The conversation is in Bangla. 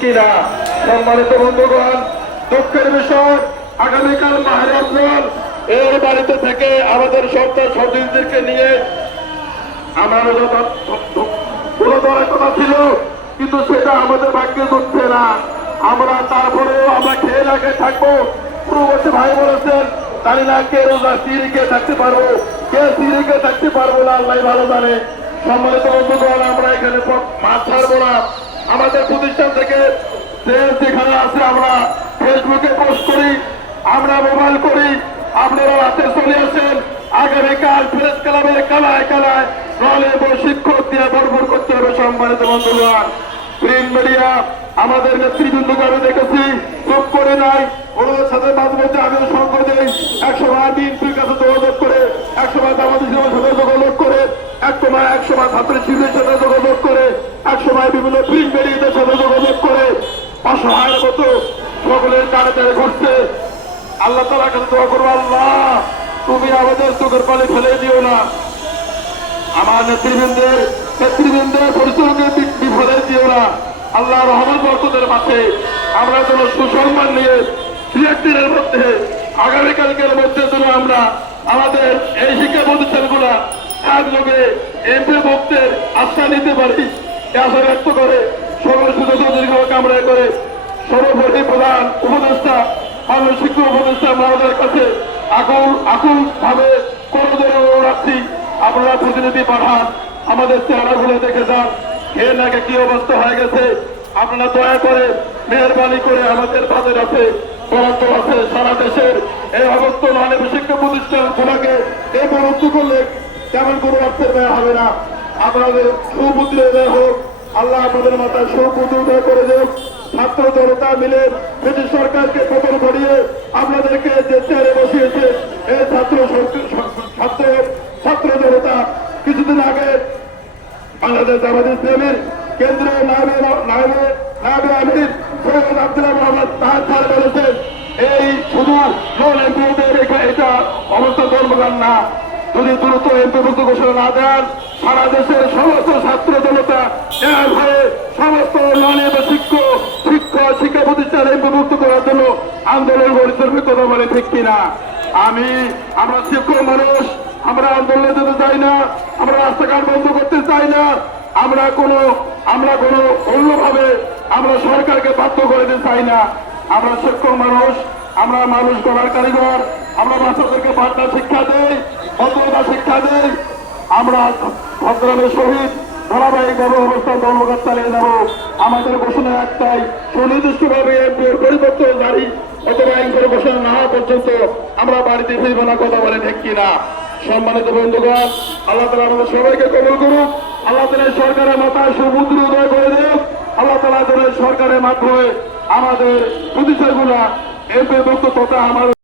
কিনা সম্মানিত বন্ধুগণ, দুঃখের বিষয়, আগামীকাল মাহের রমজান এর বাড়িতে থেকে আমাদের সন্তান সন্তানদেরকে নিয়ে আমার কথা ছিল, কিন্তু সেটা আমাদের ভাগ্যে ঘটছে না। আমরা তারপরেও আমরা খেয়ে না থাকব। পূর্ববর্তী ভাই বলেছেন, জানি না কে রোজা সিঁড়িকে থাকতে পারব, কে সিঁড়িকে থাকতে পারব না, আল্লাহ ভালো জানে। সম্মানিত বন্ধুগণ, আমরা এখানে মাছ ছাড়বো না। আমাদের প্রতিষ্ঠান থেকে যেখানে আছে, আমরা ফেসবুকে পোস্ট করি, আমরা মোবাইল করি, আপনারা রাতে চলে আসেন। আগামীকাল প্রেস ক্লাবের কালায় কালায় নলে শিক্ষক দিয়ে ভরপুর করতে হবে সম্মানিত বন্ধুগণ। প্রিন্ট মিডিয়া আমাদের নেতৃবৃন্দকে আমি দেখেছি, চুপ করে নাই। ওনাদের সাথে মাঝে মধ্যে আমিও সঙ্গ দেই। একশো বিএনপির কানে কানে ঘুরছে। আল্লাহ তালা কাছে দোয়া করব, আল্লাহ, তুমি আমাদের চোখের পালে ফেলে দিও না। আমার নেতৃবৃন্দের নেতৃবৃন্দের পরিশ্রমকে বিফলে দিও না। আল্লাহ রহমান বর্তদের মাঠে আমরা যেন সুসম্মান নিয়ে একদিনের মধ্যে, আগামীকালকের মধ্যে যেন আমরা আমাদের এই শিক্ষা প্রতিষ্ঠানগুলা একযোগে এমপি ভক্তের আস্থা নিতে পারি। আশা ব্যক্ত করে সকল সুযোগ দীর্ঘ কামড়ায় করে সর্বোপরি প্রধান উপদেষ্টা মানব শিক্ষক উপদেষ্টা মহোদয়ের কাছে আকুল আকুল ভাবে কোনো ধরনের রাখছি। আপনারা প্রতিনিধি পাঠান, আমাদের চেহারাগুলো দেখে যান খেয়ে নাকে কি অবস্থা হয়ে গেছে। আপনারা দয়া করে মেহরবানি করে আমাদের তাদের আছে বরাদ্দ আছে। সারা দেশের এই অবস্থ মানব শিক্ষা প্রতিষ্ঠান গুলাকে এই বরাদ্দ করলে তেমন কোনো অর্থের ব্যয় হবে না। আপনাদের উদয় হোক, আল্লাহ আপনাদের মাথায় উদয় করে দেব। ছাত্র জনতা মিলে ব্রিটিশ সরকারকে পতন ঘটিয়ে আপনাদেরকে যে চেয়ারে বসিয়েছে এই ছাত্র ছাত্র ছাত্র জনতা কিছুদিন আগে বাংলাদেশ জামাত ইসলামের কেন্দ্রীয় নায়বে নায়বে নায়বে আমির সৈয়দ আব্দুল্লাহ মোহাম্মদ তাহার স্যার বলেছেন এই শুধু নন এমপিওদের এটা অবস্থা ধর্মগান না। যদি দ্রুত এমপিভুক্ত ঘোষণা না দেন সারা দেশের সমস্ত ছাত্র জনতা এর হয়ে সমস্ত নন শিক্ষক শিক্ষক শিক্ষা প্রতিষ্ঠান এমপিভুক্ত করার জন্য আন্দোলন গড়ে কথা বলে ঠিক কিনা? আমি, আমরা শিক্ষক মানুষ, আমরা আন্দোলনে যেতে চাই না, আমরা রাস্তাঘাট বন্ধ করতে চাই না, আমরা কোনো আমরা কোনো অন্যভাবে আমরা সরকারকে বাধ্য করে দিতে চাই না। আমরা শিক্ষক মানুষ, আমরা মানুষ গড়ার কারিগর, আমরা বাচ্চাদেরকে বার্তা শিক্ষা দেই ভদ্রতা শিক্ষা দেই আমরা ভদ্রামের সহিত ধারাবাহিকভাবে অবস্থান ধর্মঘাত চালিয়ে যাব। আমাদের ঘোষণা একটাই, সুনির্দিষ্টভাবে এমপির পরিবর্তন জারি অথবা আইন করে ঘোষণা না হওয়া পর্যন্ত আমরা বাড়িতে ফিরবো না, কথা বলে ঠিক কিনা। সম্মানিত বন্ধুগণ, আল্লাহ তালা আমাদের সবাইকে কবল করুক। আল্লাহ তালা সরকারের মাথায় সমুদ্র উদয় করে দেব আল্লাহ তালা সরকারের মাধ্যমে আমাদের প্রতিষ্ঠানগুলা এমপি মুক্ত তথা আমার